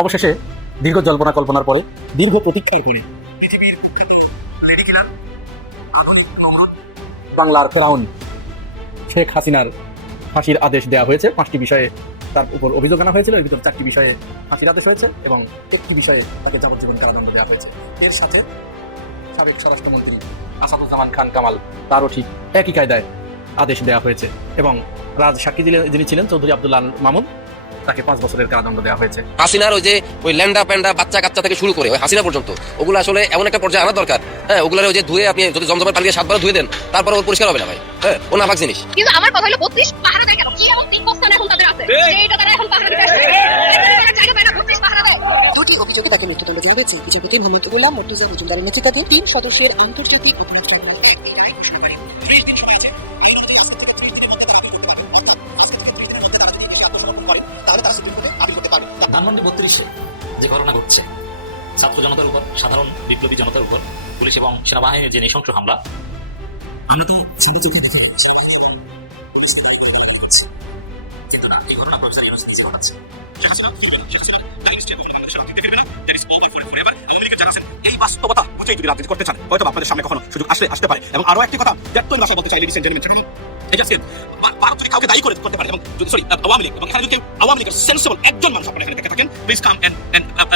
অবশেষে দীর্ঘ জল্পনা কল্পনার পরে, দীর্ঘ প্রতীক্ষার পরে বাংলার ফেরাউন শেখ হাসিনার ফাঁসির আদেশ দেওয়া হয়েছে। 5টি বিষয়ে তার উপর অভিযোগ আনা হয়েছিল, এর ভিতর 4টি বিষয়ে ফাঁসির আদেশ হয়েছে এবং 1টি বিষয়ে তাকে যাবজ্জীবন কারাদণ্ড দেওয়া হয়েছে। এর সাথে সাবেক স্বরাষ্ট্রমন্ত্রী আসাদুজ্জামান খান কামাল, তারও ঠিক একই কায়দায় আদেশ দেওয়া হয়েছে এবং রাজ সাক্ষী যিনি ছিলেন চৌধুরী আব্দুল্লাহ মামুন, তাকে 5 বছরের কারাদণ্ড দেওয়া হয়েছে। হাসিনার ওই ল্যান্ডা প্যান্ডা বাচ্চা কাচ্চা থেকে শুরু করে ওই হাসিনা পর্যন্ত ওগুলো আসলে এমন একটা পর্যায়ে আনা দরকার। হ্যাঁ, ওগুলোর ওই যে ধুয়ে আপনি যদি জমজমের পানি দিয়ে 7 বার ধুয়ে দেন, তারপর ওর পরিষ্কার হবে না ভাই। হ্যাঁ, ও নাপাক জিনিস। কিন্তু আমার কথা হলো 32 পাহারা দেয় কেন? কি এমন 3 বস্তা এখন তাদের আছে এইটা তারা এখন পাহারা দিতে আসছে? জায়গা পায় না, 32 পাহারা দেয়। দুটি অভিযোগে তাকে মৃত্যুদণ্ড দেওয়া হয়েছে। বিচারপতি মোহাম্মদ গোলাম মর্তুজা মজুমদারের নেতৃত্বাধীন 3 সদস্যের আন্তর্জাতিক অপরাধ ট্রাইব্যুনাল ঘোষণা করে 30 দিন সময় আছে। ধানমন্ডি 32-এ যে ঘটনা ঘটছে, ছাত্র জনতার উপর, সাধারণ বিপ্লবী জনতার উপর পুলিশ এবং সেনাবাহিনীর যে নৃশংস হামলা, আমরা তো এই বাস্তবতা বুঝেই যদি রাজনীতি করতে চান, হয়তো আপনাদের সামনে কখনো সুযোগ আসতে পারে। এবং আরো একটি কথা ব্যর্থ ভাষা বলতে চাই, লেডিস এন্ড জেন্টলম্যান, ভারত যদি কাউকে দায়ী করতে পারে এবং সরি আওয়ামী লীগ, এবং এখানে যদি আওয়ামী লীগের সেন্সিবল একজন মানুষ আপনারা এখানে দেখে থাকেন, please come and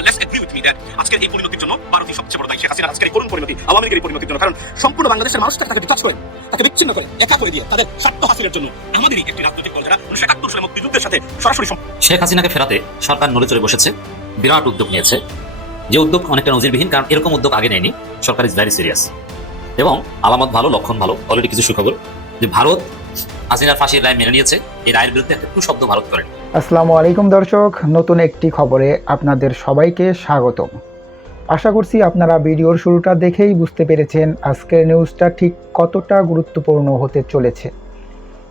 let's agree with me that আজকের এই পরিণতির জন্য ভারতই সবচেয়ে বড় দায়ী। শেখ হাসিনার আজকের এই করুণ পরিণতি আওয়ামী লীগের এই পরিণতির জন্য, কারণ সম্পূর্ণ বাংলাদেশের মানুষ তাকে ডিটাচ করে, তাকে বিচ্ছিন্ন করে, একা করে দিয়ে তাদের স্বার্থ হাসিলের জন্য আমাদেরই একটি রাজনৈতিক দল যারা 1971 সালে মুক্তিযুদ্ধের সাথে সরাসরি শেখ হাসিনাকে ফেরাতে সরকার নড়ে চড়ে বসেছে, বিরাট উদ্যোগ নিয়েছে। যে উদ্যোগ অনেকটা নজিরবিহীন, কারণ এরকম উদ্যোগ আগে নেয়নি। সরকার ইজ ভেরি সিরিয়াস এবং আলামত ভালো, লক্ষণ ভালো। অলরেডি কিছু সুখবর যে ভারত হাসিনার ফাঁসির রায় মেনে নিয়েছে। এই রায়ের বিরুদ্ধে একটা শব্দ ভারত করেন। আসসালামু আলাইকুম দর্শক, নতুন একটি খবরে আপনাদের সবাইকে স্বাগতম। আশা করছি আপনারা ভিডিওর শুরুটা দেখেই বুঝতে পেরেছেন আজকের নিউজটা ঠিক কতটা গুরুত্বপূর্ণ হতে চলেছে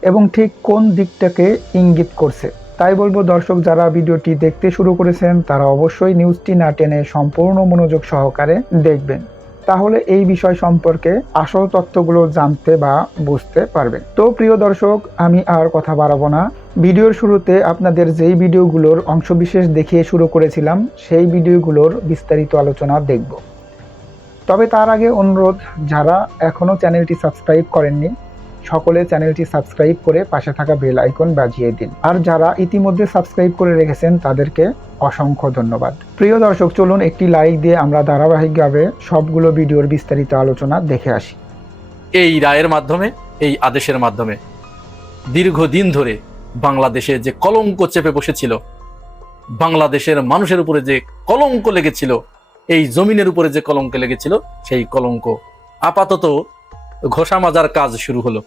এবং ঠিক কোন দিকটাকে ইঙ্গিত করছে। তাই বলবো দর্শক, যারা ভিডিওটি দেখতে শুরু করেছেন তারা অবশ্যই নিউজটি না টেনে সম্পূর্ণ মনোযোগ সহকারে দেখবেন, তাহলে এই বিষয় সম্পর্কে আসল তথ্যগুলো জানতে বা বুঝতে পারবেন। তো প্রিয় দর্শক, আমি আর কথা বাড়াবো না। ভিডিওর শুরুতে আপনাদের যেই ভিডিওগুলোর অংশবিশেষ দেখিয়ে শুরু করেছিলাম, সেই ভিডিওগুলোর বিস্তারিত আলোচনা দেখব। তবে তার আগে অনুরোধ, যারা এখনও চ্যানেলটি সাবস্ক্রাইব করেননি সকলে চ্যানেলটি সাবস্ক্রাইব করে পাশে থাকা বেল আইকন বাজিয়ে দিন, আর যারা ইতিমধ্যে সাবস্ক্রাইব করে রেখেছেন তাদেরকে অসংখ্য ধন্যবাদ। প্রিয় দর্শক, চলুন একটি লাইক দিয়ে আমরা ধারাবাহিকভাবে সবগুলো ভিডিওর বিস্তারিত আলোচনা দেখে আসি। এই রায়ের মাধ্যমে, এই আদেশের মাধ্যমে দীর্ঘদিন ধরে বাংলাদেশে যে কলঙ্ক চেপে বসেছিল, বাংলাদেশের মানুষের উপরে যে কলঙ্ক লেগেছিল, এই জমিনের উপরে যে কলঙ্ক লেগেছিল, সেই কলঙ্ক আপাতত ঘষা মাজার কাজ শুরু হলো।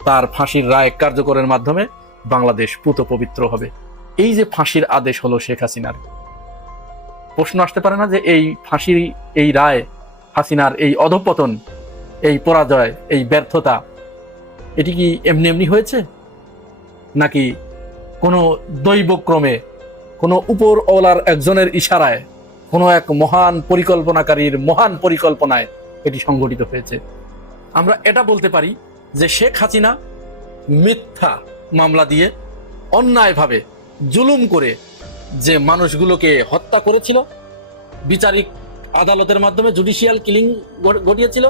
তার ফাঁসির রায় কার্যকরের মাধ্যমে বাংলাদেশ পুত পবিত্র হবে। এই যে ফাঁসির আদেশ হলো শেখ হাসিনার, প্রশ্ন আসতে পারে না যে এই ফাঁসির, এই রায়, হাসিনার এই অধঃপতন, এই পরাজয়, এই ব্যর্থতা, এটি কি এমনি এমনি হয়েছে, নাকি কোনো দৈবক্রমে, কোনো উপর ওলার একজনের ইশারায়, কোনো এক মহান পরিকল্পনাকারীর মহান পরিকল্পনায় এটি সংঘটিত হয়েছে? আমরা এটা বলতে পারি যে শেখ হাসিনা মিথ্যা মামলা দিয়ে অন্যায়ভাবে জুলুম করে যে মানুষগুলোকে হত্যা করেছিল, বিচারিক আদালতের মাধ্যমে জুডিশিয়াল কিলিং ঘটিয়েছিল,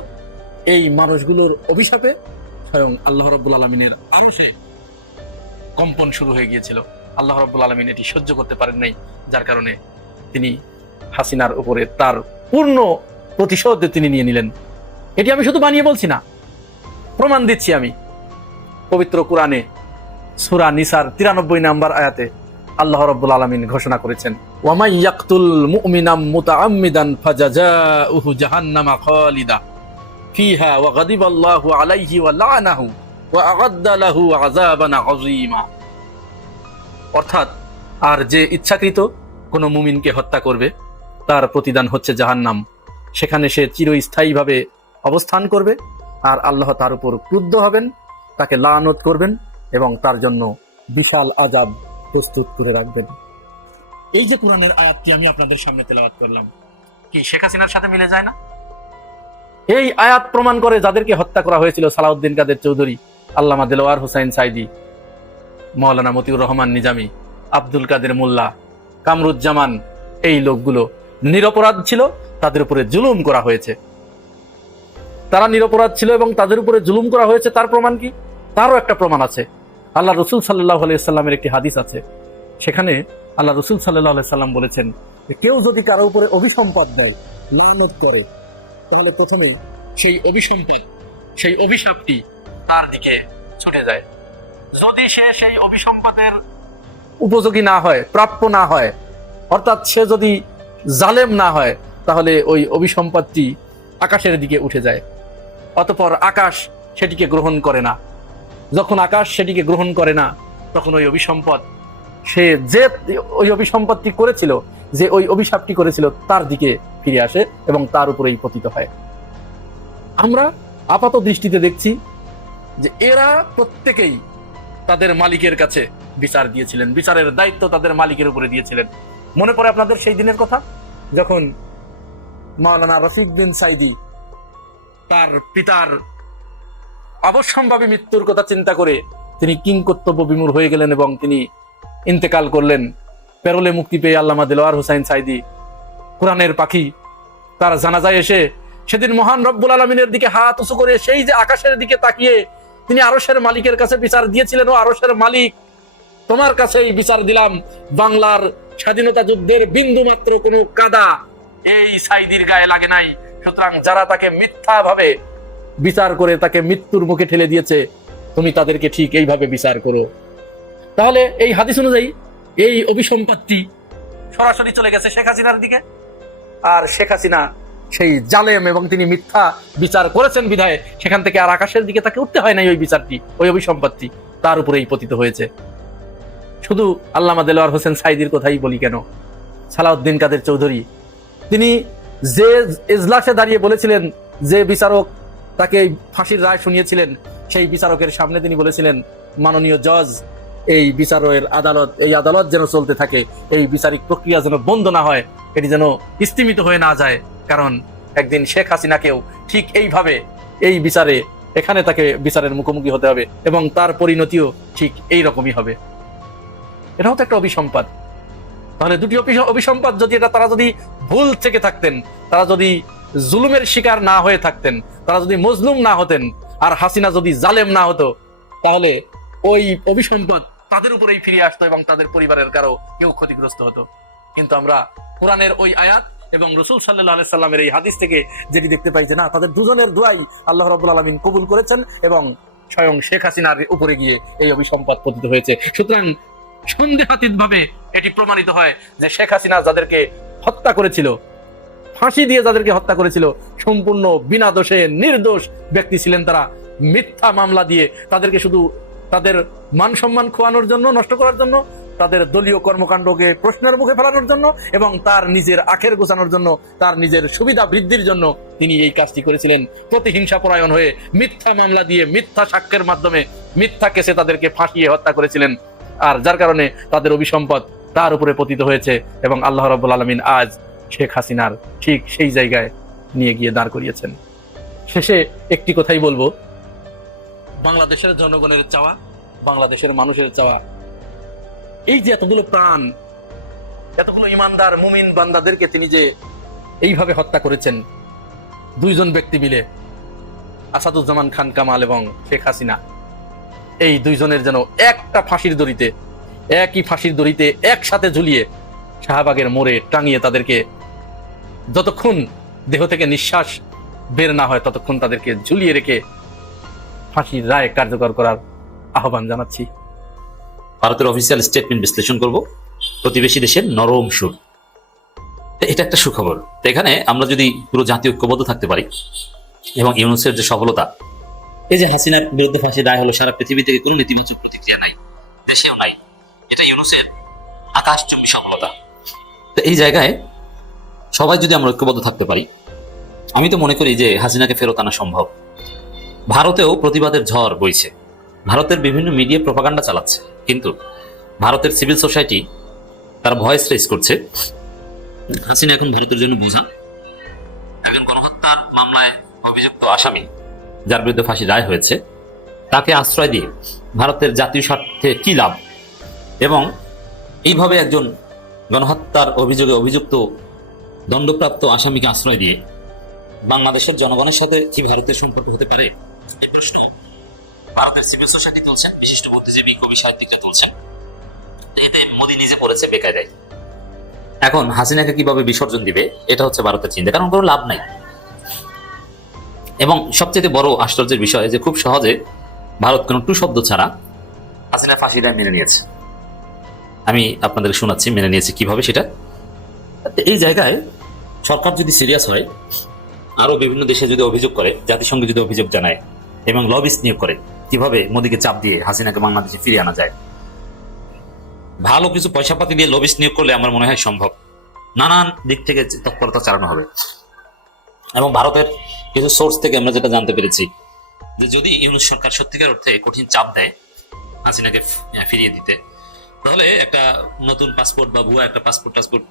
এই মানুষগুলোর অভিশাপে স্বয়ং আল্লাহ রাব্বুল আলামিনের আরশে কম্পন শুরু হয়ে গিয়েছিল। আল্লাহ রাব্বুল আলামিন এটি সহ্য করতে পারেন নাই, যার কারণে তিনি হাসিনার উপরে তার পূর্ণ প্রতিশোধ তিনি নিয়ে নিলেন। এটি আমি শুধু বানিয়ে বলছি না, প্রমাণ দিচ্ছি আমি। পবিত্র কোরআনে সূরা নিসার 93 নম্বর আয়াতে আল্লাহ রাব্বুল আলামিন ঘোষণা করেছেন, ওয়ামাই ইয়াকতুল মুমিনাম মুতাআম্মিদান ফাজাযাউহু জাহান্নামা খালিদা ফিহা ওয়া গাদিবাল্লাহু আলাইহি ওয়া লা'নাহু ওয়া আ'আদ্দা লাহু আযাবান আযীমা। অর্থাৎ, আর যে ইচ্ছাকৃত কোনো মুমিনকে হত্যা করবে তার প্রতিদান হচ্ছে জাহান্নাম, সেখানে সে চিরস্থায়ীভাবে অবস্থান করবে, আর আল্লাহ তার উপর ক্রুদ্ধ হবেন, তাকে লানত করবেন এবং তার জন্য বিশাল আযাব প্রস্তুত করে রাখবেন। এই যে কোরআনের আয়াতটি আমি আপনাদের সামনে তেলাওয়াত করলাম, কি শেখ হাসিনার সাথে মিলে যায় না? এই আয়াত প্রমাণ করে যাদেরকে হত্যা করা হয়েছিল, সালাউদ্দিন কাদের চৌধুরী, আল্লামা দেলোয়ার হোসাইন সাইদি, মাওলানা মতিউর রহমান নিজামী, আব্দুল কাদের মোল্লা, কামরুজ্জামান, এই লোকগুলো নিরপরাধ ছিল, তাদের উপরে জুলুম করা হয়েছে। তারা নিরপরাধ ছিল এবং তাদের উপরে জুলুম করা হয়েছে। তার প্রমাণ কি? তারও একটা প্রমাণ আছে। আল্লাহ রসুল সাল্লাল্লাহু আলাইহি সাল্লামের একটি হাদিস আছে, সেখানে আল্লাহ রসুল সাল্লাল্লাহু আলাইহি সাল্লাম বলেছেন, কেউ যদি কারো উপরে অভিসম্পাদ দেয়, লানত করে, তাহলে প্রথমেই সেই অভিসম্পাদ, সেই অভিশাপটি তার দিকে ছুটে যায়। যদি সে সেই অভিসম্পাদের উপযোগী না হয়, প্রাপ্য না হয়, অর্থাৎ সে যদি জালেম না হয়, তাহলে ওই অভিসম্পদটি আকাশের দিকে উঠে যায়। অতঃপর আকাশ সেটিকে গ্রহণ করে না। যখন আকাশ সেটিকে গ্রহণ করে না, তখন ওই অভিসম্পদ, সে যে ওই অভিসম্পদটি করেছিল, যে ওই অভিশাপটি করেছিল, তার দিকে ফিরে আসে এবং তার উপরেই পতিত হয়। আমরা আপাত দৃষ্টিতে দেখছি যে এরা প্রত্যেকেই তাদের মালিকের কাছে বিচার দিয়েছিলেন, বিচারের দায়িত্ব তাদের মালিকের উপরে দিয়েছিলেন। মনে পড়ে আপনাদের সেই দিনের কথা, যখন মাওলানা রফিক বিন সাইদি তার পিতার অবশ্যম্ভাবী মৃত্যুর কথা চিন্তা করে তিনি কিংকর্তব্য বিমূঢ় হয়ে গেলেন এবং তিনি ইন্তেকাল করলেন। পেরোলে মুক্তি পেয়ে আল্লামা দেলোয়ার হোসাইন সাইদি, কোরআনের পাখি, তার জানাজায় এসে সেদিন মহান রব্বুল আলামিনের দিকে হাত উঁচু করে সেই যে আকাশের দিকে তাকিয়ে তিনি আরশের মালিকের কাছে বিচার দিয়েছিলেন, ও আরশের মালিক, তোমার কাছেই বিচার দিলাম, বাংলার স্বাধীনতা যুদ্ধের বিন্দু মাত্র কোনো কাদা এই সাইদির গায়ে লাগে নাই। সুতরাং যারা তাকে মিথ্যা ভাবে বিচার করে তাকে মৃত্যুর মুখে ঠেলে দিয়েছে, তুমি তাদেরকে ঠিক এইভাবে বিচার করো। তাহলে এই হাদিস অনুযায়ী এই অভিসম্পত্তি সরাসরি চলে গেছে শেখ হাসিনার দিকে। আর শেখ হাসিনা সেই জালেম এবং তিনি মিথ্যা বিচার করেছেন বিধায় সেখান থেকে আর আকাশের দিকে তাকে উঠতে হয় নাই। ওই বিচারটি, ওই অভিসম্পত্তি তার উপরেই পতিত হয়েছে। শুধু আল্লামা দেলোয়ার হোসেন সাইদির কথাই বলি কেন, সালাউদ্দিন কাদের চৌধুরী, তিনি যে এজলাসে দাঁড়িয়ে বলেছিলেন, যে বিচারক তাকে ফাঁসির রায় শুনিয়েছিলেন, সেই বিচারকের সামনে তিনি বলেছিলেন, মাননীয় জজ, এই বিচারের আদালত, এই আদালত যেন চলতে থাকে, এই বিচারিক প্রক্রিয়া যেন বন্ধ না হয়, এটি যেন স্থিমিত হয়ে না যায়, কারণ একদিন শেখ হাসিনাকেও ঠিক এইভাবে এই বিচারে, এখানে তাকে বিচারের মুখোমুখি হতে হবে এবং তার পরিণতিও ঠিক এই রকমই হবে। এটাও তো একটা অভিসম্পাদ। তাহলে দুটি অভিসম্পাদ যদি এটা তারা যদি ভুল থেকে থাকতেন, তারা যদি জুলুমের শিকার না হয়ে থাকতেন, তারা যদি মজলুম না হতেন, আর হাসিনা যদি জালেম না হতো, তাহলে ওই অভিসম্পদ তাদের উপরেই ফিরে আসতো এবং তাদের পরিবারের কারো কেউ ক্ষতিগ্রস্ত হতো। কিন্তু আমরা কোরআনের ওই আয়াত এবং রাসূল সাল্লাল্লাহু আলাইহি সাল্লামের এই হাদিস থেকে যেটি দেখতে পাই যে না, তাদের দুজনের দোয়াই আল্লাহ রাব্বুল আলামিন কবুল করেছেন এবং স্বয়ং শেখ হাসিনার উপরে গিয়ে এই অভিসম্পদ পতিত হয়েছে। সুতরাং সন্দেহাতীত ভাবে এটি প্রমাণিত হয় যে শেখ হাসিনা যাদেরকে হত্যা করেছিল, ফাঁসি দিয়ে যাদেরকে হত্যা করেছিল, সম্পূর্ণ বিনা দোষে নির্দোষ ব্যক্তি ছিলেন। তারা মিথ্যা মামলা দিয়ে তাদেরকে শুধু তাদের মান সম্মান খোয়ানোর জন্য, নষ্ট করার জন্য, তাদের দলীয় কর্মকাণ্ডকে প্রশ্নের মুখে ফেলানোর জন্য এবং তার নিজের আখের গোছানোর জন্য, তার নিজের সুবিধা বৃদ্ধির জন্য তিনি এই কাজটি করেছিলেন। প্রতিহিংসা পরায়ণ হয়ে মিথ্যা মামলা দিয়ে, মিথ্যা সাক্ষ্যের মাধ্যমে, মিথ্যা কেসে তাদেরকে ফাঁসিয়ে হত্যা করেছিলেন। আর যার কারণে তাদের অভিসম্পদ তার উপরে পতিত হয়েছে এবং আল্লাহ রাব্বুল আলামিন আজ শেখ হাসিনার ঠিক সেই জায়গায় নিয়ে গিয়ে দাঁড় করিয়েছেন। শেষে একটি কথাই বলবো, বাংলাদেশের জনগণের চাওয়া, বাংলাদেশের মানুষের চাওয়া, এই যে এতগুলো প্রাণ, এতগুলো ইমানদার মুমিন বান্দাদেরকে তিনি যে এইভাবে হত্যা করেছেন, দুইজন ব্যক্তি মিলে, আসাদুজ্জামান খান কামাল এবং শেখ হাসিনা, এই দুইজনের যেন একটা ফাঁসির দড়িতে, একই ফাঁসির দড়িতে একসাথে ঝুলিয়ে শাহবাগের মোড়ে টাঙিয়ে তাদেরকে যতক্ষণ দেহ থেকে নিঃশ্বাস বের না হয় ততক্ষণ তাদেরকে ঝুলিয়ে রেখে ফাঁসির রায় কার্যকর করার আহ্বান জানাচ্ছি। ভারতের অফিসিয়াল স্টেটমেন্ট বিশ্লেষণ করব, প্রতিবেশী দেশের নরম সুর। এটা একটা সুখবর। তো এখানে আমরা যদি পুরো জাতীয় ঐক্যবদ্ধ থাকতে পারি এবং ইউনূসের যে সফলতা, এই যে হাসিনার বিরুদ্ধে ফাঁসির রায় হলো, সারা পৃথিবী থেকে কোনো নেতিবাচক প্রতিক্রিয়া নাই, দেশেও নাই, এটা ইউনূসের আকাশচুম্বী সফলতা। তো এই জায়গায় সবাই যদি আমরা ঐক্যবদ্ধ থাকতে পারি, আমি তো মনে করি যে হাসিনাকে ফেরত আনা সম্ভব। ভারতেও প্রতিবাদের ঝড় বইছে, ভারতের বিভিন্ন মিডিয়া প্রপাগান্ডা চালাচ্ছে, কিন্তু ভারতের সিভিল সোসাইটি তার ভয়েস রেজ করছে। হাসিনা এখন ভারতের জন্য বোঝা। একজন গণহত্যার মামলায় অভিযুক্ত আসামি, যার বিরুদ্ধে ফাঁসি রায় হয়েছে, তাকে আশ্রয় দিয়ে ভারতের জাতীয় স্বার্থে কি লাভ? এবং এইভাবে একজন গণহত্যার অভিযোগে অভিযুক্ত দণ্ডপ্রাপ্ত আসামিকে আশ্রয় দিয়ে বাংলাদেশের জনগণের সাথে কি ভারতের সম্পর্ক হতে পারে, এই প্রশ্ন ভারতের সিভিল সোসাইটি তুলছেন, বিশিষ্ট বুদ্ধিজীবী কবি সাহিত্যিকরা তুলছেন। এতে মোদী নিজে পড়েছে বেকায়দায়। এখন হাসিনাকে কিভাবে বিসর্জন দিবে এটা হচ্ছে ভারতের চিন্তা, কারণ কোনো লাভ নাই। এবং সবচেয়ে বড় আশ্চর্যের বিষয় যে খুব সহজে ভারত কোনো টু শব্দ ছাড়া হাসিনার ফাঁসি রায় মেনে নিয়েছে। আমি আপনাদের শোনাচ্ছি মেনে নিয়েছে কিভাবে সেটা। এই জায়গায় সরকার যদি সিরিয়াস হয়, আরো বিভিন্ন দেশে যদি অভিযোগ করে, জাতিসংঘে যদি অভিযোগ জানায় এবং লবিস্ট নিয়োগ করে কিভাবে মোদীকে চাপ দিয়ে হাসিনাকে বাংলাদেশে ফিরিয়ে আনা যায়, ভালো কিছু পয়সাপাতি দিয়ে লবিস্ট নিয়োগ করলে আমার মনে হয় সম্ভব। নানান দিক থেকে তৎপরতা চালানো হবে। এবং ভারতের কিছু সোর্স থেকে আমরা যেটা জানতে পেরেছি যে যদি ইউনূস সরকার সত্যিকার অর্থে কঠিন চাপ দেয় হাসিনাকে ফিরিয়ে দিতে, তাহলে একটা নতুন পাসপোর্ট বা ভুয়া একটা পাসপোর্ট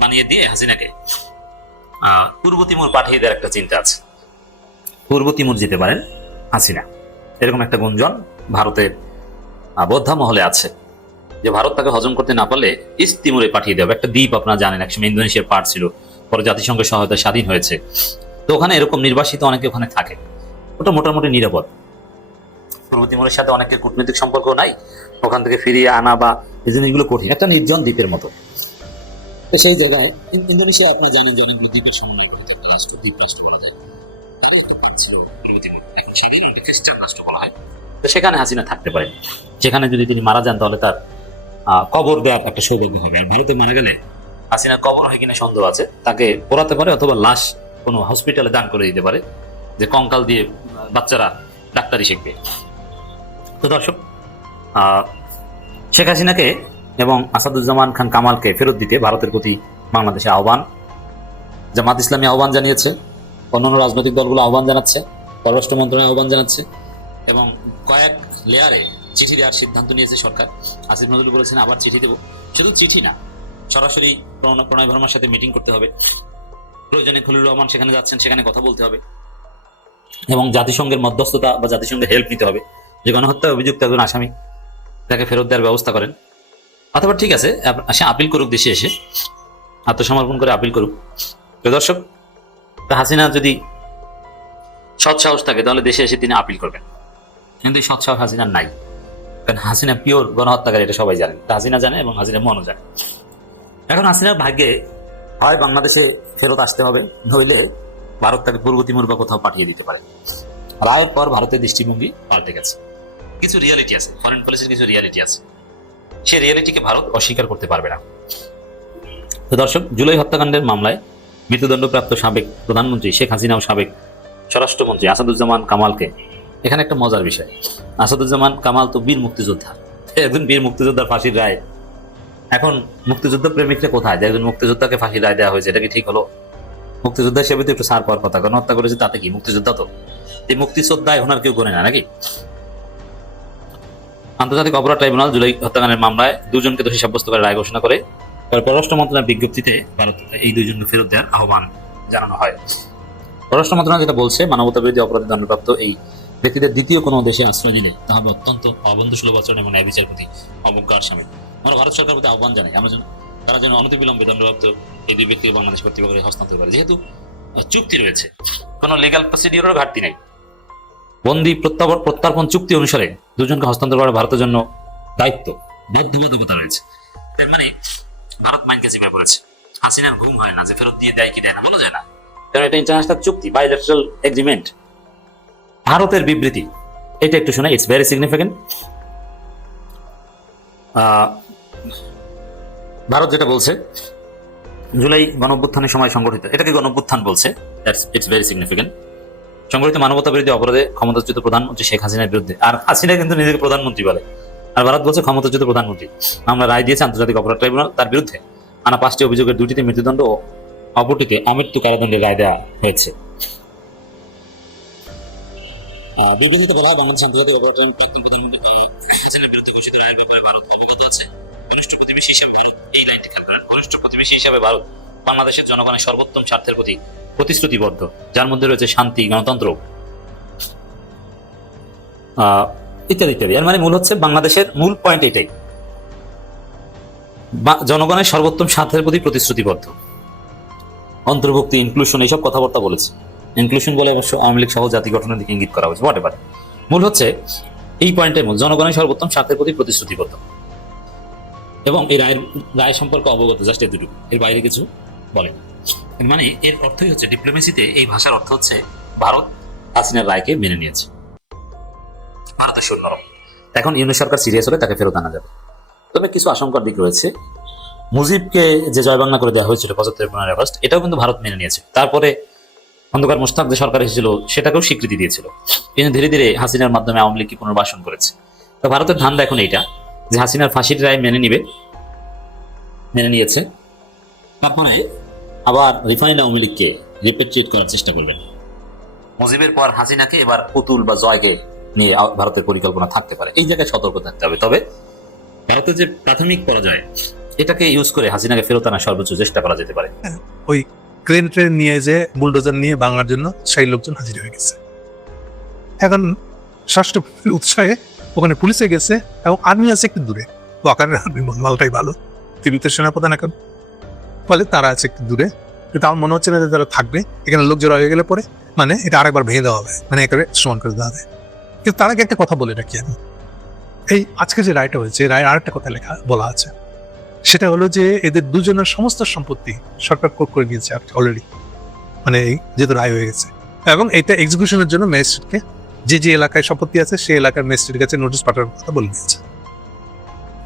বানিয়ে দিয়ে হাসিনাকে পূর্ব তিমুর পাঠিয়ে দেওয়ার একটা চিন্তা আছে। পূর্ব তিমুর যেতে পারেন হাসিনা, এরকম একটা গুঞ্জন ভারতের বোদ্ধা মহলে আছে যে ভারত তাকে হজম করতে না পারলে ইস্ট তিমুরে পাঠিয়ে দেবে। একটা দ্বীপ আপনারা জানেন একসময় ইন্দোনেশিয়ার পার্ট ছিল, পরে জাতিসংঘের সহায়তায় স্বাধীন হয়েছে। তো ওখানে এরকম নির্বাসিত অনেকে ওখানে থাকে, ওটা মোটামুটি নিরাপদ। পূর্ব তিমুরের সাথে অনেকের কূটনৈতিক সম্পর্ক নাই, ওখান থেকে ফিরিয়ে আনা বা এই জিনিসগুলো কঠিন, একটা নির্জন দ্বীপের মতো। তো সেই জায়গায় ইন্দোনেশিয়া আপনারা জানেন যে অনেকগুলো দ্বীপের সমন্বয় গঠিত একটা রাষ্ট্র, দ্বীপ রাষ্ট্র বলা যায়। তাহলে একটা পার্ট ছিল পূর্ব তিমুর, এখন সাধারণত খ্রিস্টান রাষ্ট্র বলা হয়। তো সেখানে হাসিনা থাকতে পারেন। সেখানে যদি তিনি মারা যান তাহলে তার কবর দেওয়ার একটা সৌভাগ্য হবে। আর ভারতে মারা গেলে হাসিনার কবর হয় কিনা সন্দেহ আছে, তাকে পোড়াতে পারে অথবা লাশ কোনো হসপিটালে দান করে দিতে পারে, যে কঙ্কাল দিয়ে বাচ্চারা ডাক্তারি শিখবে। তো দর্শক, শেখ হাসিনাকে এবং আসাদুজ্জামান খান কামালকে ফেরত দিতে ভারতের প্রতি বাংলাদেশে আহ্বান, জামাত ইসলামী আহ্বান জানিয়েছে, অন্যান্য রাজনৈতিক দলগুলো আহ্বান জানাচ্ছে, পররাষ্ট্র মন্ত্রণালয় আহ্বান জানাচ্ছে এবং কয়েক লেয়ারে চিঠি দেওয়ার সিদ্ধান্ত নিয়েছে সরকার। আসিফ নজরুল বলেছেন আবার চিঠি দেবো, শুধু চিঠি না, সরাসরি প্রণয় ভার্মার সাথে মিটিং করতে হবে, প্রয়োজনে খলিলুর রহমান সেখানে যাচ্ছেন, সেখানে কথা বলতে হবে এবং জাতিসংঘের মধ্যস্থতা বা জাতিসংঘের হেল্প নিতে হবে যে গণহত্যায় অভিযুক্ত একজন আসামি তাকে ফেরত দেওয়ার ব্যবস্থা করেন। অথবা ঠিক আছে সে আপিল করুক, দেশে এসে আত্মসমর্পণ করে আপিল করুক। দর্শক, হাসিনা যদি সৎসাহস থাকে তাহলে দেশে এসে তিনি আপিল করবেন, কিন্তু এই সৎসাহস হাসিনার নাই। কারণ হাসিনা পিওর গণহত্যাকারী, এটা সবাই জানেন, হাসিনা জানে এবং হাসিনা মনও জানে। এখন হাসিনার ভাগ্যে হয় বাংলাদেশে ফেরত আসতে হবে, নইলে ভারত তাকে পূর্ব তিমুর বা কোথাও পাঠিয়ে দিতে পারে। রায়ের পর ভারতের দৃষ্টিভঙ্গি পাল্টে গেছে, কিছু রিয়ালিটি আছে, ফরেন পলিসির কিছু রিয়ালিটি আছে, সে রিয়ালিটিকে ভারত অস্বীকার করতে পারবে না। তো দর্শক, জুলাই হত্যাকাণ্ডের মামলায় মৃত্যুদণ্ডপ্রাপ্ত সাবেক প্রধানমন্ত্রী শেখ হাসিনা ও সাবেক স্বরাষ্ট্রমন্ত্রী আসাদুজ্জামান কামালকে, এখানে একটা মজার বিষয়, আসাদুজ্জামান কামাল তো বীর মুক্তিযোদ্ধা, একজন বীর মুক্তিযোদ্ধার ফাঁসির রায়। এখন মুক্তিযুদ্ধ প্রেমিকরা কোথায় যে একজন মুক্তিযোদ্ধাকে ফাঁসির রায় দেওয়া হয়েছে, এটা কি ঠিক হলো? মুক্তিযোদ্ধা হিসেবে তো একটু ছাড় পাওয়ার কথা, কারণ হত্যা করেছে তাতে কি, মুক্তিযোদ্ধা তো, এই মুক্তিযোদ্ধা এখন আর কেউ করে না নাকি? আন্তর্জাতিক অপরাধ ট্রাইব্যুনাল জুলাই হত্যাকাণ্ডের মামলায় দুজনকে দোষী সাব্যস্ত করে রায় ঘোষণা করে পররাষ্ট্র মন্ত্রণালয়ের বিজ্ঞপ্তিতে ভারত এই দুজনকে ফেরত দেওয়ার আহ্বান জানানো হয়। পররাষ্ট্র মন্ত্রণালয় যেটা বলছে, মানবতা বিরোধী অপরাধে দণ্ডপ্রাপ্ত এই ব্যক্তিদের দ্বিতীয় কোনো দেশে আশ্রয় দিলে তা হবে অত্যন্ত অবন্ধুসুলভ আচরণ এবং ন্যায় বিচার প্রতি অবজ্ঞার সামিল। আমরা ভারত সরকার প্রতি আহ্বান জানাই তারা যেন অনতিবিলম্বে দণ্ডপ্রাপ্ত এই দুই ব্যক্তিকে বাংলাদেশ কর্তৃপক্ষের হস্তান্তর করে, যেহেতু চুক্তি রয়েছে, কোনো লিগ্যাল প্রসিডিউরের ঘাটতি নেই। বন্দি প্রত্যার্পণ চুক্তি অনুসারে দুজনকে হস্তান্তর করা ভারতের জন্য দায়িত্ব, বাধ্যবাধকতা রয়েছে। তার মানে ভারত মাইন্ডকে চিপে পড়েছে। হাসিনার ঘুম হয় না যে ফেরত দিয়ে দেয় কি দেয় না, বলা যায় না, কারণ এটা ইন্টারন্যাশনাল চুক্তি, বাইল্যাটারাল এগ্রিমেন্ট। ভারতের বিবৃতি এটা একটু শোনা, ইটস ভেরি সিগনিফিকেন্ট। ভারত যেটা বলছে, জুলাই গণঅভ্যুত্থানের সময় সংগঠিত, এটাকে গণঅভ্যুত্থান বলছে, ইটস ভেরি সিগনিফিকেন্ট। সংগঠিত মানবতা বিরোধী অপরাধে ক্ষমতাচ্যুত প্রধানমন্ত্রী শেখ হাসিনার বিরুদ্ধে, আর হাসিনা কিন্তু নিজেকে প্রধানমন্ত্রী বলে, আর ভারত বলছে ক্ষমতাচ্যুত প্রধানমন্ত্রী। আমরা রায় দিয়েছে আন্তর্জাতিক অপরাধ ট্রাইব্যুনাল, তার বিরুদ্ধে আনা 5টি অভিযোগের 2টিতে মৃত্যুদণ্ড ও অপরটিকে অমৃত্যু কারাদণ্ডের রায় দেওয়া হয়েছে। বিবৃতিতে বলা হয়, বাংলাদেশ আন্তর্জাতিক অপরাধ ট্রাইব্যুনাল হাসিনার বিরুদ্ধে ঘোষিত রায়ের ব্যাপারে ভারত অবগত আছে। ঘনিষ্ঠ প্রতিবেশী হিসাবে ভারত, এই লাইনটি খেয়াল করেন, ঘনিষ্ঠ প্রতিবেশী হিসাবে ভারত বাংলাদেশের জনগণের সর্বোত্তম স্বার্থের প্রতি প্রতিশ্রুতিবদ্ধ, যার মধ্যে রয়েছে শান্তি, গণতন্ত্র ইত্যাদি ইত্যাদি। এর মানে মূল হচ্ছে বাংলাদেশের মূল পয়েন্ট এটাই জনগণের সর্বোত্তম স্বার্থের প্রতি প্রতিশ্রুতিবদ্ধ, অন্তর্ভুক্তি, ইনক্লুশন, এইসব কথাবার্তা বলেছে। ইনক্লুশন বলে অবশ্য আওয়ামী লীগ সহ জাতি গঠনের দিকে ইঙ্গিত করা হয়েছে, হোয়াট এভার। মূল হচ্ছে এই পয়েন্টের মধ্যে জনগণের সর্বোত্তম স্বার্থের প্রতি প্রতিশ্রুতিবদ্ধ এবং এই রায় সম্পর্কে অবগত, জাস্ট এতটুকু, এর বাইরে কিছু বলেন। মানে এর অর্থই হচ্ছে, ডিপ্লোমেসিতে এই ভাষার অর্থ হচ্ছে ভারত হাসিনার রায়কে মেনে নিয়েছে। ভারত আসলে নরম। এখন ইউনিট সরকার সিরিয়াস হলে তাকে ফেরত আনা যাবে। তবে কিছু আশঙ্কার দিক রয়েছে। মুজিবকে যে জয় বাংলা করে দেওয়া হয়েছিল ৭৫-১৫ আগস্ট, এটাও কিন্তু ভারত মেনে নিয়েছে। তারপরে খন্দকার মোশতাক যে সরকার এসেছিল সেটাকেও স্বীকৃতি দিয়েছিল, কিন্তু ধীরে ধীরে হাসিনার মাধ্যমে আওয়ামী লীগকে পুনর্বাসন করেছে। তো ভারতের ধান্দা এখন এইটা যে হাসিনার ফাঁসির রায় মেনে নিয়েছে, তারপরে আবার রিফাইন্ড আওয়ামী লীগকে রিপেট্রিয়েট করার চেষ্টা করবেন। মুজিবের পর হাসিনাকে এবার পুতুল বা জয়কে নিয়ে ভারতের পরিকল্পনা থাকতে পারে। এই জায়গায় সতর্ক থাকতে হবে। তবে ভারতের যে প্রাথমিক পরাজয়, এটাকে ইউজ করে হাসিনাকে ফেরত আনার সর্বোচ্চ চেষ্টা করা যেতে পারে। ওই ক্রেন ট্রেন নিয়ে যে বুলডোজার নিয়ে বাংলার জন্য সেই লোকজন হাজির হয়ে গেছে। এখন ষষ্ঠ উৎসাহে ওখানে পুলিশে গেছে এবং আর্মি আছে একটু দূরে, ওয়াকারের আর্মি মালটাই ভালো, তিব্বতের সেনাপ্রধান এখন, ফলে তারা আছে একটু দূরে। কিন্তু আমার মনে হচ্ছে না যে তারা থাকবে এখানে। লোক জড়ো হয়ে গেলে পরে মানে এটা আরেকবার ভেঙে দেওয়া হবে, মানে একেবারে সমান করে দেওয়া হবে। কিন্তু তার আগে একটা কথা বলে রাখি আমি, এই আজকে যে রায়টা হয়েছে, রায়ের আরেকটা কথা বলা আছে, সেটা হলো যে এদের দুজনের সমস্ত সম্পত্তি সরকার কোর্ট করে নিয়েছে অলরেডি, মানে যেহেতু রায় হয়ে গেছে। এবং এটা এক্সিকিউশনের জন্য ম্যাজিস্ট্রেটকে যে এলাকায় সম্পত্তি আছে সেই এলাকার ম্যাজিস্ট্রেটের কাছে নোটিশ পাঠানোর কথা বলে দিয়েছে।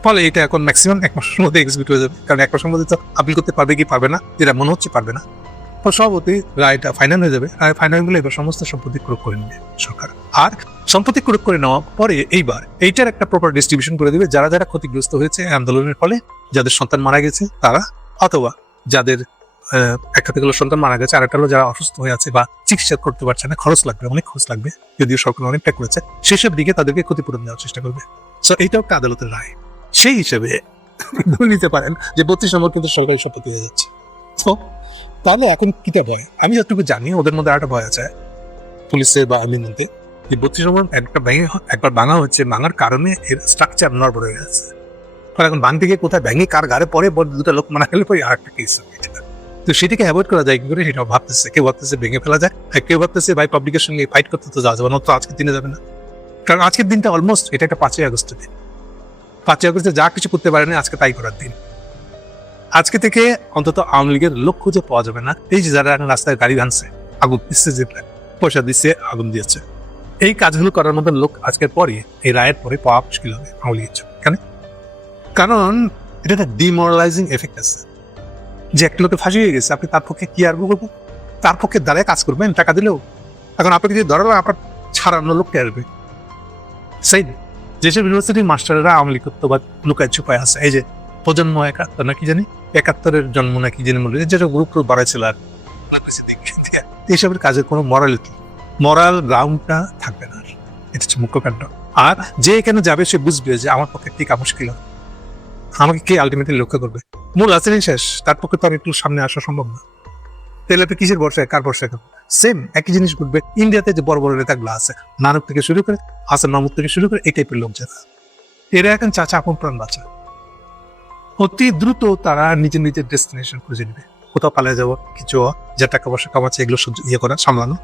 ফলে এটা এখন ম্যাক্সিমাম 1 মাসের মধ্যে এক্সিকিউট হয়ে যাবে, কারণ 1 মাসের মধ্যে তো আপিল করতে পারবে কি পারবে না, যেটা মনে হচ্ছে পারবে না। সভাপতি রায়টা ফাইনাল হয়ে যাবে, আর ফাইনাল হলে এবার সমস্ত সম্পত্তি ক্রোক করে নেবে সরকার। আর সম্পত্তি ক্রোক করে নেওয়ার পরে এইবার এইটার একটা প্রপার ডিস্ট্রিবিউশন করে দেবে যারা যারা ক্ষতিগ্রস্ত হয়েছে আন্দোলনের ফলে, যাদের সন্তান মারা গেছে তারা, অথবা যাদের একটা থেকে সন্তান মারা গেছে, আর একটা হলো যারা অসুস্থ হয়ে আছে বা চিকিৎসা করতে পারছে না, খরচ লাগবে, অনেক খরচ লাগবে, যদিও সরকার অনেকটা করেছে, সেসব দিকে তাদেরকে ক্ষতিপূরণ দেওয়ার চেষ্টা করবে। সো এইটাও একটা আদালতের রায়। সেই হিসেবে ধরে নিতে পারেন যে 32 নম্বর কিন্তু সরকারি সম্পত্তি হয়ে যাচ্ছে। তো তাহলে এখন কিটা ভয়? আমি যতটুকু জানি ওদের মধ্যে একটা ভয় আছে পুলিশের বা আর্মির মধ্যে, যে 32 নম্বর একবার ভাঙা হচ্ছে, ভাঙার কারণে এর স্ট্রাকচার নড়বড় হয়ে গেছে। এখন ভাঙতে গিয়ে কোথায় ভেঙে কার গাড়ে পরে দুটো লোক মারা গেলে পরে আর একটা কেস হবে। তো সেটাকে অ্যাভয়েড করা যায় কি করে, সেটাও ভাবতেছে। কেউ ভাবতেছে ভেঙে ফেলা যায়, আর কেউ ভাবতেছে ভাই পাবলিকের সঙ্গে ফাইট করতে তো যাওয়া যাবে না, তো আজকের দিনে যাবে না। কারণ আজকের দিনটা অলমোস্ট এটা একটা 5ই আগস্টের দিন। 5ই আগস্টে যা কিছু করতে পারেনি আজকে তাই করার দিন। আজকে থেকে অন্তত আওয়ামী লীগের লোক খুঁজে পাওয়া যাবে না। এই যে যারা রাস্তায় গাড়ি ভাঙছে, আগুন দিচ্ছে, যে পয়সা দিচ্ছে, আগুন দিয়েছে, এই কাজগুলো করার মতো লোক আজকের পরে, এই রায়ের পরে পাওয়া মুশকিল হবে আওয়ামী লীগের জন্য। কেন? কারণ এটা একটা ডিমোরালাইজিং এফেক্ট আছে, যে একটা লোকে ফাঁসি হয়ে গেছে, আপনি তার পক্ষে কি আর করবো? তার পক্ষে দাঁড়ায় কাজ করবেন টাকা দিলেও। এখন আপনাকে যদি ধরালো, আপনার ছাড়ানো লোককে আসবে। সেই যেসব ইউনিভার্সিটির মাস্টাররা আওয়ামী লীগ করতো বা লুকায় ছুপায় আছে, এই যে প্রজন্ম 71 নাকি জানি, 71-এর জন্ম নাকি জানি বলে, যেসব গ্রুপ বাড়াইছিল, আর এইসবের কাজের কোনো মোরাল গ্রাউন্ডটা থাকবে না। এটা হচ্ছে মুখ্য কাণ্ড। আর যে এখানে যাবে সে বুঝবে যে আমার পক্ষে টিকা মুশকিল, আমাকে কে আলটিমেটলি লক্ষ্য করবে। মূল আসেনি শেষ, তার পক্ষে তো আর একটু সামনে আসা সম্ভব না। তাহলে তো কিসের বর্ষায় কার বর্ষায় সেম একই জিনিস ঘটবে। ইন্ডিয়াতে যে বড় বড় নেতাগুলো আছে, নানক থেকে শুরু করে হাসান মাহমুদ থেকে শুরু করে এই টাইপের লোক যারা, এরা এখন চাচা আপন প্রাণ বাঁচা, অতি দ্রুত তারা নিজের নিজের ডেস্টিনেশন খুঁজে নেবে। কোথাও পালিয়ে যাবো, কিছু যা টাকা পয়সা কামাচ্ছে এগুলো ইয়ে করা, সামলানো।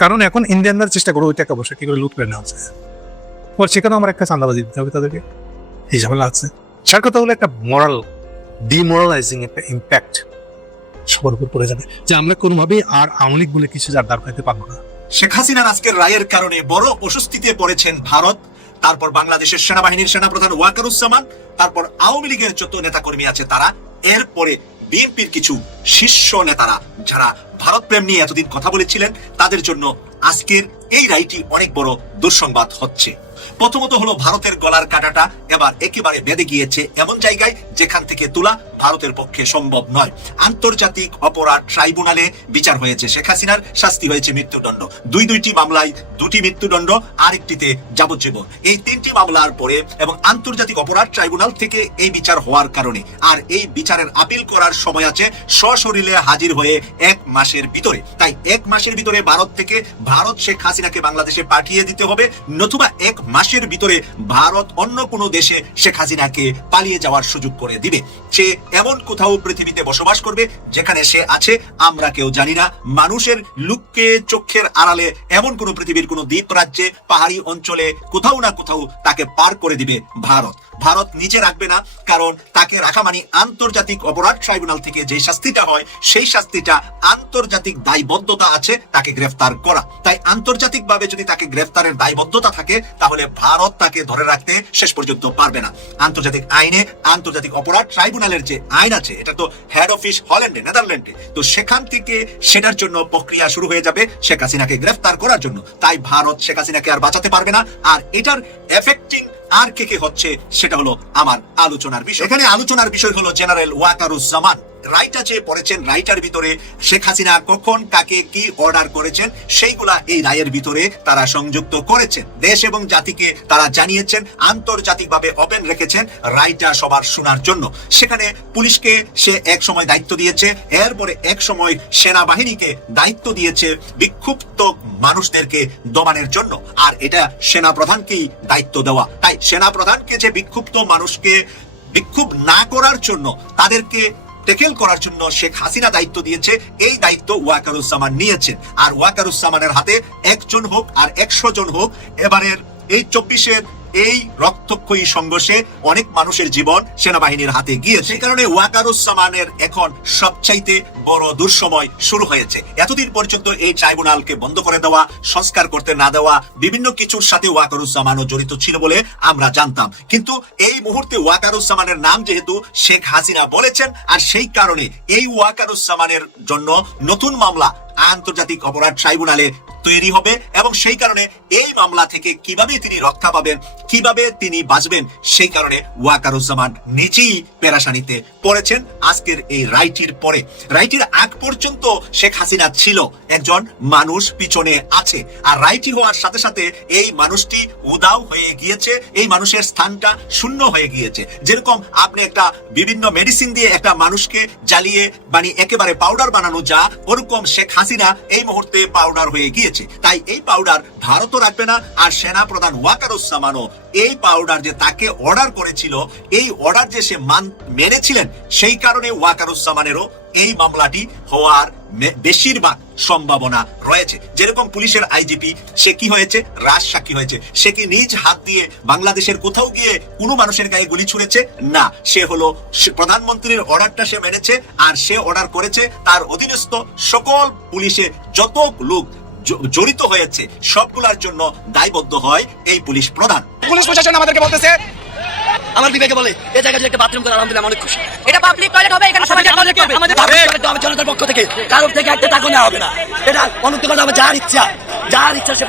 কারণ এখন ইন্ডিয়ানরা চেষ্টা করো ওই টাকা পয়সা কি করে লুট করে নেওয়া যায়, সেখানেও আমার একটা চাঁদাবাজি দিতে হবে তাদেরকে, এই ঝামেলা আছে। সার কথা হলো একটা ডিমোরালাইজিং একটা ইম্প্যাক্ট সবার উপর পড়ে যাবে, যে আমরা কোনোভাবেই আর আওয়ামী লীগ বলে কিছু যার দাঁড় পাইতে পারবো না। শেখ হাসিনার আজকের রায়ের কারণে বড় অস্বস্তিতে পড়েছেন ভারত, তারপর বাংলাদেশের সেনাবাহিনীর সেনাপ্রধান ওয়াকারুজ্জামান, তারপর আওয়ামী লীগের যত নেতাকর্মী আছে তারা, এরপরে বিএনপির কিছু শীর্ষ নেতারা যারা ভারত প্রেম নিয়ে এতদিন কথা বলেছিলেন, তাদের জন্য আজকের এই রায়টি অনেক বড় দুঃসংবাদ হচ্ছে। প্রথমত হলো ভারতের গলার কাঁটাটা এবার একেবারে বেঁধে গিয়েছে এমন জায়গায় যেখান থেকে তোলা ভারতের পক্ষে সম্ভব নয়। আন্তর্জাতিক অপরাধ ট্রাইব্যুনালে বিচার হয়েছে, শেখ হাসিনার শাস্তি হয়েছে মৃত্যুদণ্ড। দুইটি মামলায় 2টি মৃত্যুদণ্ড, আরেকটিতে যাবজ্জীবন। এই 3টি মামলার পরে এবং আন্তর্জাতিক অপরাধ ট্রাইব্যুনাল থেকে এই বিচার হওয়ার কারণে, আর এই বিচারের আপিল করার সময় আছে সশরীরে হাজির হয়ে 1 মাসের ভিতরে। তাই 1 মাসের ভিতরে ভারত শেখ হাসিনাকে বাংলাদেশে পাঠিয়ে দিতে হবে, নতুবা 1 মাসের ভিতরে ভারত অন্য কোনো দেশে শেখ হাসিনাকে পালিয়ে যাওয়ার সুযোগ করে দিবে। সে এমন কোথাও পৃথিবীতে বসবাস করবে যেখানে সে আছে আমরা কেউ জানি না। মানুষের লুককে চোখের আড়ালে এমন কোনো পৃথিবীর কোনো দ্বীপ রাজ্যে পাহাড়ি অঞ্চলে কোথাও না কোথাও তাকে পার করে দিবে ভারত। ভারত নিচে রাখবে না, কারণ তাকে রাখা মানে আন্তর্জাতিক অপরাধ ট্রাইব্যুনাল থেকে যে শাস্তিটা হয় সেই শাস্তিটা আন্তর্জাতিক দায়বদ্ধতা আছে তাকে গ্রেফতার করা। তাই আন্তর্জাতিকভাবে যদি তাকে গ্রেফতারের দায়বদ্ধতা থাকে তাহলে ভারত তাকে ধরে রাখতে শেষ পর্যন্ত পারবে না। আন্তর্জাতিক আইনে আন্তর্জাতিক অপরাধ ট্রাইব্যুনালের যে আইন আছে এটা তো হেড অফিস হল্যান্ডে, নেদারল্যান্ডে, তো সেখান থেকে সেটার জন্য প্রক্রিয়া শুরু হয়ে যাবে শেখ হাসিনাকে গ্রেফতার করার জন্য। তাই ভারত শেখ হাসিনাকে আর বাঁচাতে পারবে না। আর এটার এফেক্টিং আর কে হচ্ছে সেটা হলো আমার আলোচনার বিষয়। এখানে আলোচনার বিষয় হলো জেনারেল ওয়াকারুজ্জামান। রাইটা যে পড়েছেন, রাইটার ভিতরে শেখ হাসিনা কখন কাকে কি অর্ডার করেছেন সেইগুলা এই রায়ের ভিতরে তারা সংযুক্ত করেছেন। দেশ এবং জাতিকে তারা জানিয়েছেন, আন্তর্জাতিকভাবে ওপেন রেখেছেন রাইটা সবার শোনার জন্য। সেখানে পুলিশকে সে এক সময় দায়িত্ব দিয়েছে, এরপরে এক সময় সেনাবাহিনীকে দায়িত্ব দিয়েছে বিক্ষুব্ধ মানুষদেরকে দমানোর জন্য, আর এটা সেনা প্রধানকেই দায়িত্ব দেওয়া। তাই সেনা প্রধানকে যে বিক্ষুব্ধ মানুষকে বিক্ষোভ না করার জন্য, তাদেরকে টেকেল করার জন্য শেখ হাসিনা দায়িত্ব দিয়েছে, এই দায়িত্ব ওয়াকারুজ্জামান নিয়েছেন। আর ওয়াকারুজ্জামানের হাতে 1 জন হোক আর 100 জন হোক, এবারের এই 24-এর এই রক্তক্ষয়ী সংঘর্ষে অনেক মানুষের জীবন সেনাবাহিনীর হাতে গিয়েছে। সেই কারণে ওয়াকারুজ্জামানের এখন সবচাইতে বড় দুঃসময় শুরু হয়েছে। এতদিন পর্যন্ত এই ট্রাইব্যুনালকে বন্ধ করে দেওয়া, সংস্কার করতে না দেওয়া, বিভিন্ন কিছুর সাথে ওয়াকারুজ্জামানও জড়িত ছিল বলে আমরা জানতাম। কিন্তু এই মুহূর্তে ওয়াকারুজ্জামানের নাম যেহেতু শেখ হাসিনা বলেছেন, আর সেই কারণে এই ওয়াকারুজ্জামানের জন্য নতুন মামলা আন্তর্জাতিক অপরাধ ট্রাইব্যুনালে তৈরি হবে, এবং সেই কারণে এই মামলা থেকে কিভাবে তিনি রক্ষা পাবেন, কিভাবে তিনি বাঁচবেন, সেই কারণে ওয়াকারুজ্জামান নিজেই পেরেশানিতে পড়েছেন আজকের এই রায়টির পরে। রায়টির আগ পর্যন্ত শেখ হাসিনা ছিল একজন মানুষ, পিছনে আছে, আর রায়টি হওয়ার সাথে সাথে এই মানুষটি উদাও হয়ে গিয়েছে, এই মানুষের স্থানটা শূন্য হয়ে গিয়েছে। যেরকম আপনি একটা বিভিন্ন মেডিসিন দিয়ে একটা মানুষকে জ্বালিয়ে মানে একেবারে পাউডার বানানো যা, ওরকম শেখ হাসিনা এই মুহূর্তে পাউডার হয়ে গিয়েছে। তাই এই পাউডার ভারতও রাখবে না, আর সেনা প্রধান ওয়াকারুজ্জামানও এই পাউডার যে তাকে অর্ডার করেছিল, এই অর্ডার যে সে মেনেছিলেন, সেই কারণে ওয়াকারুজ্জামানেরও এই মামলাটি হওয়ার বেশিরভাগ সম্ভাবনা রয়েছে। যেরকম পুলিশের আইজিপি, সে কি হয়েছে, রাজসাক্ষী হয়েছে। সে কি নিজ হাত দিয়ে বাংলাদেশের কোথাও গিয়ে কোনো মানুষের গায়ে গুলি ছুঁড়েছে? না, সে হলো প্রধানমন্ত্রীর অর্ডারটা সে মেনেছে, আর সে অর্ডার করেছে তার অধীনস্থ সকল পুলিশে যত লোক জড়িত হয়েছে সবগুলোর জন্য দায়বদ্ধ হয় এই পুলিশ প্রধান। পুলিশ প্রশাসন আমাদেরকে বলতেছে, আমার বিবেকে বলে এই জায়গায় যে একটা বাথরুম করে আলহামদুলিল্লাহ অনেক খুশি। এটা পাবলিক টয়লেট হবে, এখানে সবাই টয়লেট করবে। আমাদের জনতার পক্ষ থেকে কারোর থেকে একটা টাকা নেওয়া হবে না। এটা অনুমতি করা হবে, যার ইচ্ছা সে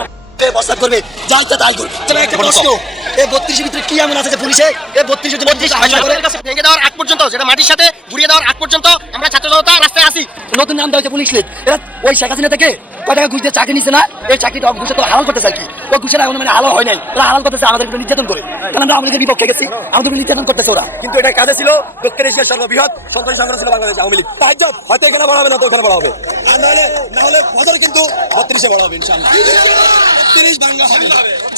বস্তা করবে, যা ইচ্ছা তাই করবে। তবে একটা প্রশ্ন, এই 32 ভিতরে কি এমন আছে যে পুলিশে এই 32 ভেঙে দেওয়ার আগ পর্যন্ত, যেটা মাটির সাথে গুড়িয়ে দেওয়ার আগ পর্যন্ত আমরা ছাত্র জনতা রাস্তায় আসি। নতুন নাম দেওয়া হয়েছে পুলিশ লিগ। এরা ওই শেখ হাসিনা থেকে কয় টাকা ঘুষ দিয়ে চাকরি নিচ্ছে না, এই চাকরিটা ঘুষে তো হালাল করতে চাই কি, ওই ঘুষের এখন মানে হালাল হয় নাই, ওরা হালাল করতেছে, আমাদের উপরে নির্যাতন করে। কারণ আমরা আমাদের বিপক্ষে গেছি, আমাদের উপরে নির্যাতন করতেছে ওরা। কিন্তু এটা কাজে ছিল দক্ষিণ এশিয়ার সর্ববৃহৎ সন্ত্রাসী সংগঠন ছিল বাংলাদেশ আওয়ামী লীগ। তাই হয়তো এখানে বলা হবে না, তো ওখানে বলা হবে, আর না হলে বদর কিন্তু 32-এ বলা হবে ইনশাআল্লাহ। 32 ভাঙা হবে।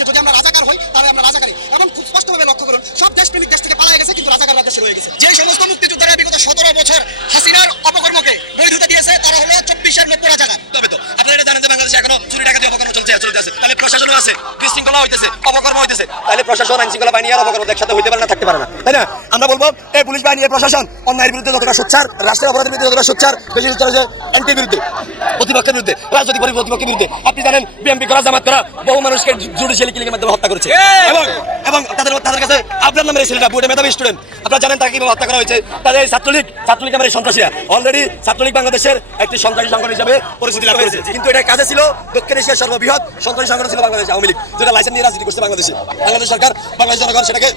যদি আমরা রাজাকার হই তাহলে আমরা রাজাকারী। এবং খুব স্পষ্টভাবে লক্ষ্য করুন, সব দেশপ্রেমিক দেশ থেকে পালিয়ে গেছে, কিন্তু রাজাকার দেশে রয়ে গেছে। যে সমস্ত মুক্তিযোদ্ধারা বিগত 17 বছর হাসিনার অপকর্মকে বৈধতা দিয়েছে, তারা হলো 24-এর 90 রাজাকার। তবে তো আপনারা এটা জানেন যে বাংলাদেশে এখনো চুরি ডাকাতি অপকর্ম চলতে আছে। তাহলে প্রশাসনও আছে, বিশৃঙ্খলা হইতেছে, অপকর্ম হইতেছে। তাহলে প্রশাসন আইন শৃঙ্খলা বাহিনী আর অপকর্ম একসাথে হইতে পারে না, থাকতে পারে না, তাই না? আমরা বলবো এই পুলিশ বাহিনী, এই প্রশাসন অন্যায়ের বিরুদ্ধে যতটা সোচ্চার, রাষ্ট্রের অপরাধের বিরুদ্ধে যতটা সোচ্চার, বেশি সোচ্চার হচ্ছে এমপির বিরুদ্ধে, প্রতিপক্ষের বিরুদ্ধে, রাজনৈতিক প্রতিপক্ষের বিরুদ্ধে। আপনি জানেন বিএমপি করা, জামাত করা বহু মানুষকে জুডিশিয়ালি কিলিংয়ের মাধ্যমে হত্যা করেছে, এবং তাদের কাছে আপনার নামের ছেলেটা বুয়েটে মেধাবী স্টুডেন্ট, আপনারা জানেন তাকে কিভাবে হত্যা করা হয়েছে। তাদের ছাত্রলীগ আমার এই সন্ত্রাসীরা অলরেডি ছাত্রলীগ বাংলাদেশের একটি সন্ত্রাসী সংগঠন হিসেবে পরিচিতি লাভ করেছে। কিন্তু এটা কাজে ছিল দক্ষিণ এশিয়ার সর্ববৃহৎ সন্ত্রাসী সংগঠন ছিল বাংলাদেশ আওয়ামী লীগ, যেটা লাইসেন্স নিয়ে রাজনীতি করছে বাংলাদেশে। বাংলাদেশ সরকার, বাংলাদেশ জনগণ সেটাকে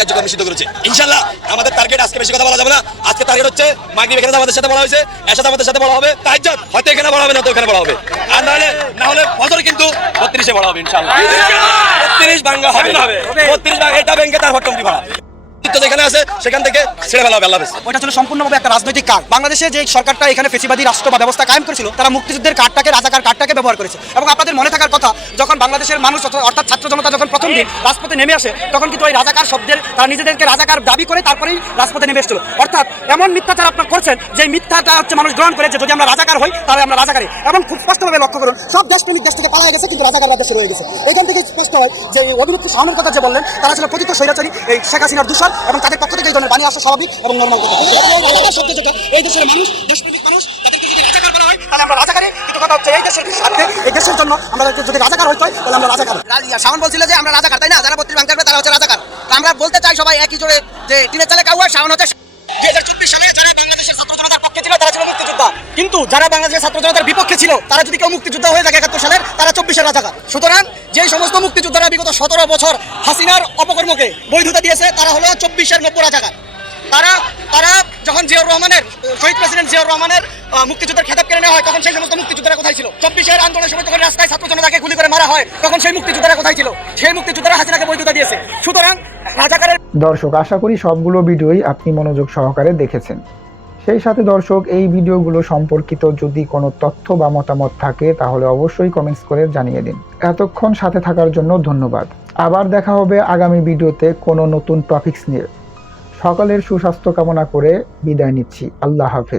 কার্যক্রম নিষিদ্ধ করেছে। ইনশাআল্লাহ আমাদের টার্গেট আজকে বেশি কথা বলা যাবে না। আজকে টার্গেট হচ্ছে মাগরিব এখানে আমাদের সাথে বলা হয়েছে, এরশাদ আমাদের সাথে বলা হবে, তাহাজ্জুদ হয়তো এখানে বলা হবে না, তো এখানে বলা হবে, আর না হলে ফজর কিন্তু 32-এ বলা হবে ইনশাআল্লাহ। 32 ভাঙা হবে, 32 ভাঙা, এটা ভেঙে তার হট্টমটি ভাড়া। যেখানে আছে সেখান থেকে ছেড়ে ফেলা হবে আল্লাহ হাফেজ। ওটা ছিল সম্পূর্ণভাবে একটা রাজনৈতিক কার্ড। বাংলাদেশে যে সরকারটা এখানে ফেসিবাদী রাষ্ট্র বা ব্যবস্থা কায়েম করেছিল, তারা মুক্তিযুদ্ধের কার্ডটাকে, রাজাকার কার্ডটাকে ব্যবহার করেছে। এবং আপনাদের মনে থাকার কথা, যখন বাংলাদেশের মানুষ অর্থাৎ ছাত্র জনতা যখন প্রথম দিন রাজপথে নেমে আসে, তখন কিন্তু ওই রাজাকার শব্দের, তারা নিজেদেরকে রাজাকার দাবি করে তারপরেই রাজপথে নেমে এসেছিল। অর্থাৎ এমন মিথ্যাচার আপনারা করছেন যে মিথ্যাটা হচ্ছে মানুষ গ্রহণ করে যে যদি আমরা রাজাকার হই তাহলে আমরা রাজাকারী। এবং খুব স্পষ্টভাবে লক্ষ্য করুন, সব দেশপ্রেমিক দেশ থেকে পালায় গেছে, কিন্তু রাজাকাররা দেশে রয়ে গেছে। এখান থেকে স্পষ্ট হয় যে এই অভিনেত্রী শাওনের কথা যে বললেন, তারা ছিল প্রকৃত স্বৈরাচারী, এই শেখ হাসিনার দূষণ, এবং তাদের পক্ষ থেকে এই ধরনের বাণী আসা স্বাভাবিক এবং নর্মাল কথা। এই রাজাকার শব্দ যেটা, এই দেশের মানুষ, দেশপ্রেমিক মানুষ, তাদেরকে যদি রাজাকার বলা হয় তাহলে আমরা রাজাকারী। কিন্তু কথা হচ্ছে এই দেশের স্বার্থে, এই দেশের জন্য আমরা যদি রাজাকার হইতে হয় তাহলে আমরা রাজাকার। শাওন বলছিল যে আমরা রাজাকার, তাই না? যারা 32 ভাঙতে পারবে তারা হচ্ছে রাজাকার। তো আমরা বলতে চাই সবাই একই জোরে যে টিনের চালে কাউয়া, শাওন হচ্ছে 2024 সালে যারা বাংলাদেশের ছাত্র জনতার পক্ষে ছিল তারা ছিল মুক্তিযোদ্ধা, কিন্তু যারা বাংলাদেশের ছাত্র জনতার বিপক্ষে ছিল তারা যদি কেউ মুক্তিযোদ্ধা হয়ে থাকে 71 সালের, তারা 24-এর রাজাকার। সুতরাং যে সমস্ত মুক্তিযোদ্ধারা বিগত 17 বছর হাসিনার অপকর্মকে বৈধতা দিয়েছে, তারা হলো 24-এর 90 রাজাকার। তারা যখন জিয়াউর রহমানের, শহীদ প্রেসিডেন্ট জিয়াউর রহমানের মুক্তিযুদ্ধের খেতাব কেড়ে নেওয়া হয়, তখন সেই সমস্ত মুক্তিযোদ্ধারা কোথায় ছিল? 24-এর আন্দোলনের সময় যখন রাস্তায় ছাত্র জনতাকে গুলি করে মারা হয়, তখন সেই মুক্তিযোদ্ধারা কোথায় ছিল? সেই মুক্তিযোদ্ধারা হাসিনাকে বৈধতা দিয়েছে। সুতরাং রাজাকারের দর্শক, আশা করি সবগুলো ভিডিওই আপনি মনোযোগ সহকারে দেখেছেন। সেই সাথে দর্শক, এই ভিডিওগুলো সম্পর্কিত যদি কোনো তথ্য বা মতামত থাকে তাহলে অবশ্যই কমেন্টস করে জানিয়ে দিন। এতক্ষণ সাথে থাকার জন্য ধন্যবাদ। আবার দেখা হবে আগামী ভিডিওতে কোনো নতুন টপিকস নিয়ে। সকলের সুস্বাস্থ্য কামনা করে বিদায় নিচ্ছি। আল্লাহ হাফেজ।